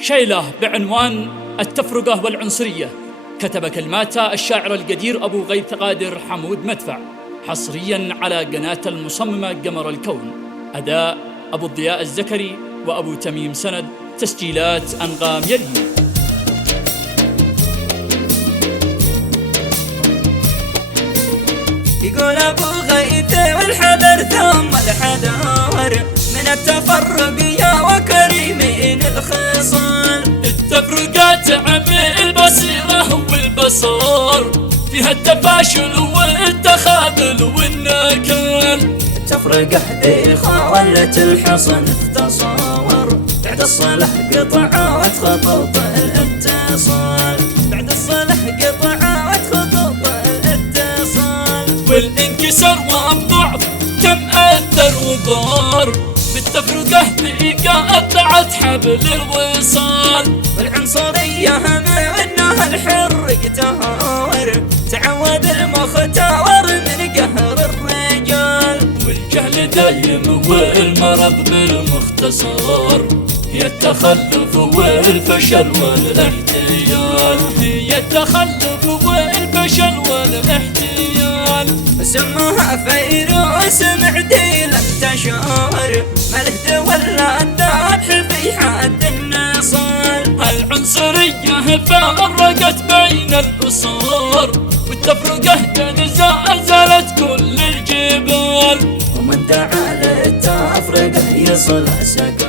شيلة بعنوان التفرقة والعنصرية، كتب كلماتها الشاعر القدير أبو غيث قادر حمود مدفع، حصريا على قناة المصممة قمر الكون. أداء أبو الضياء الزكري وأبو تميم سند، تسجيلات أنغام يلي. يقول أبو غيث والحذر ثم الحذر من التفرق يا وكريمين الخصال. التفرقات عمي البصيرة والبصار، فيها التفاشل والتخاذل والنكال. التفرقة ذي خولت الحصن تصور، بعد الصلح قطعت خطوط الاتصال. بعد الصلح قطعت خطوط الاتصال، والانكسار والضعف كم أثر وضار. بالتفرقة ذي قطعت حبل الوصال. والعنصرية منها الحر يتهور، تعود المختار من قهر الرجال. والجهل دايم والمرض بالمختصر، هي التخلف والفشل والاحتيال. هي التخلف والفشل والاحتيال. سموها فيروس معديلا انتشار، ملهد ولا الذبح في حد النصال. العنصرية فرقت بين الأصول، والتفرقة قد زلزلت كل الجبال. ومن دعا للتفرقة يصل سقف